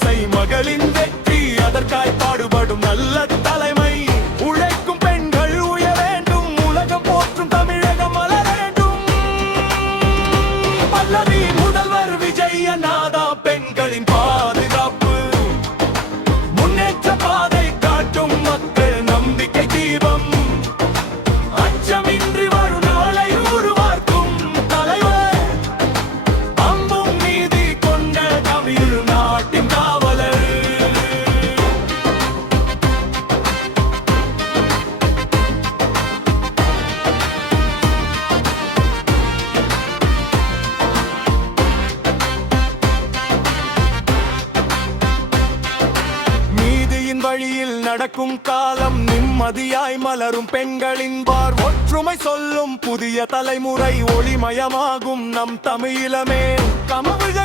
ஆசை மகளின் வெற்றி அதற்காய் பாடுபடும் நல்ல தலைமை உழைக்கும் பெண்கள் உயர வேண்டும் உலகம் போற்றும் தமிழகம் மலர வேண்டும் பல்லவி முதல்வர் விஜயநாதா பெண்களின் பாதுகாப்பு முன்னேற்ற பாதை காட்டும் மக்கள் நம்பிக்கை தீபம் அச்சமின்றி வரும் நாளை உருவாக்கும் தலைவர் அம்பும் நீதி கொண்ட தமிழ் நாட்டின் காவலர். நீதியின் வழியில் நடக்கும் காலம் நிம்மதியாய் மலரும் பெண்களின் ஒற்றுமை சொல்லும் புதிய தலைமுறை ஒளிமயமாகும் நம் தமிழமே கமவிழ